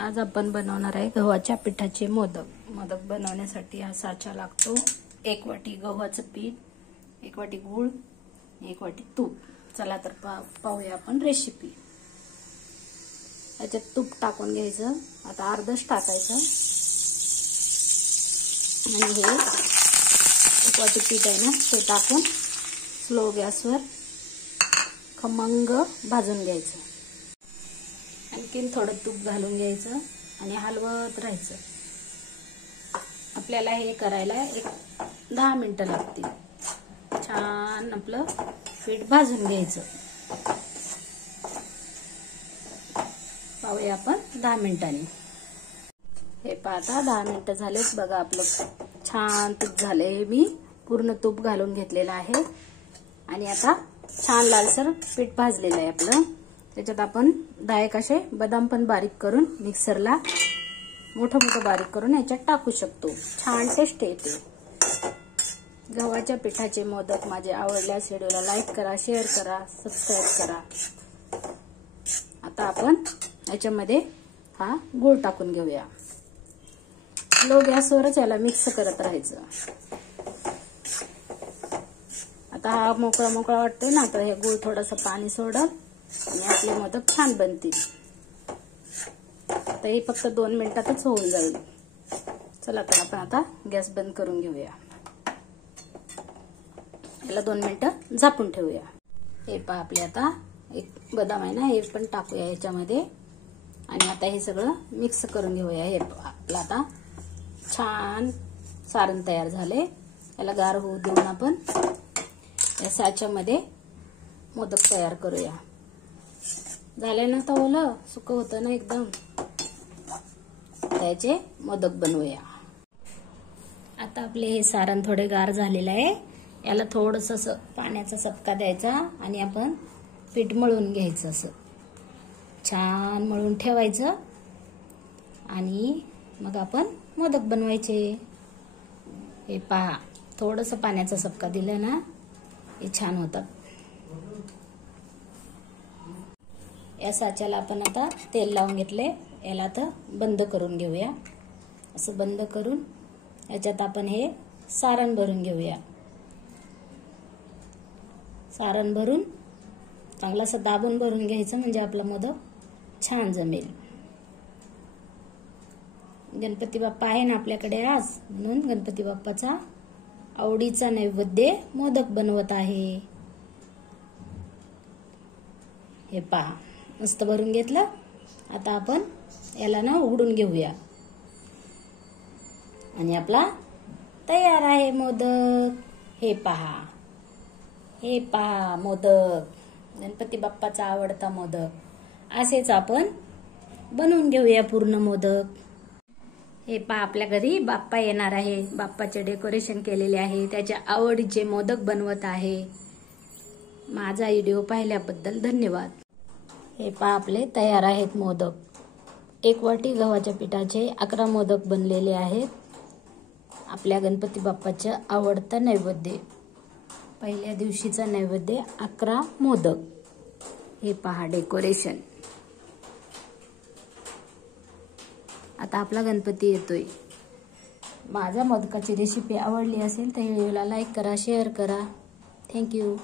आज आपण बनवणार आहे गव्हाच्या पिठाचे मोदक. मोदक बनवण्यासाठी हा साचा लागतो. 1 वाटी गव्हाचं पीठ, 1 वाटी गूळ, 1 वाटी तूप. चला तर पाहूया आपण रेसिपी. याच्यात तूप टाकून घ्यायचं. आता अर्धच टाकायचं आणि हे 1 वाटी पीठ आहे ना ते टाकून स्लो गॅसवर खमंग भाजून घ्यायचं. आणखीन थोडं तूप घालून घ्यायचं आणि हलवत राहायचं. आपल्याला हे करायला 10 मिनिटं लागतील. छान आपलं पीठ भाजून घ्यायचं. पाहूया आपण 10 मिनिटांनी. हे पाहता 10 मिनिटं झालेत. बघा आपलं छान तूप झालंय. मी पूर्ण तूप घालून घेतलेलं आहे आणि आता छान लालसर पीठ भाजलेलं आहे आपलं. त्याच्यात आपण 10 असे बदाम पण बारीक करून मिक्सरला मोठं बारीक करून याच्यात टाकू शकतो. छान टेस्ट येते. गव्हाच्या पिठाचे मोदक माझे आवडल्यास व्हिडिओला लाईक करा, शेअर करा, सबस्क्राईब करा. आता आपण याच्यामध्ये हा गूळ टाकून घेऊया. लो गॅसवरच याला मिक्स करत राहायचं. आता हा मोकळा वाटतोय ना, तर हे गूळ थोडंसं पाणी सोडल आणि आपले मोदक छान बनतील. आता हे फक्त 2 मिनिटातच होऊन जाईल. चला तर आपण आता गॅस बंद करून घेऊया. याला 2 मिनिटं झाकून ठेवूया. हे पहा आपले आता एक बदाम आहे ना हे पण टाकूया याच्यामध्ये आणि आता हे सगळं मिक्स करून घेऊया. हे आपलं आता छान सारण तयार झाले. याला गार होऊ देऊन आपण या साच्यामध्ये मोदक तयार करूया. झाले ना, तर ओलं सुकं होतं ना एकदम. त्याचे मोदक बनवूया. आता आपले हे सारण थोडे गार झालेलं आहे. याला थोडंसं असं पाण्याचा चपका द्यायचा आणि आपण पीठ मळून घ्यायचं. असं छान मळून ठेवायचं आणि मग आपण मोदक बनवायचे. हे पहा थोडंसं पाण्याचा चपका दिला ना हे छान होतात. या साच्याला आपण आता तेल लावून घेतले. याला आता बंद करून घेऊया. असं बंद करून याच्यात आपण हे सारण भरून घेऊया. सारण भरून चांगलं असं दाबून भरून घ्यायचं म्हणजे आपला मोदक छान जमेल. गणपती बाप्पा आहे ना आपल्याकडे आज, म्हणून गणपती बाप्पाचा आवडीचा नैवेद्य मोदक बनवत आहे. हे पहा मस्त भरून घेतलं. आता आपण याला ना उघडून घेऊया आणि आपला तयार आहे मोदक. हे पहा मोदक, गणपती बाप्पाचा आवडता मोदक. असेच आपण बनवून घेऊया पूर्ण मोदक. हे पहा आपल्या घरी बाप्पा येणार आहे. बाप्पाचे डेकोरेशन केलेले आहे. त्याच्या आवडीचे मोदक बनवत आहे. माझा व्हिडिओ पाहिल्याबद्दल धन्यवाद. हे पहा आपले तयार आहेत मोदक. 1 वाटी गव्हाच्या पिठाचे 11 मोदक बनलेले आहेत. आपल्या गणपती बाप्पाचं आवडतं नैवेद्य, पहिल्या दिवशीचा नैवेद्य 11 मोदक. हे पहा डेकोरेशन. आता आपला गणपती येतोय. माझ्या मोदकाची रेसिपी आवडली असेल तर व्हिडिओला लाईक करा, शेअर करा. थँक्यू.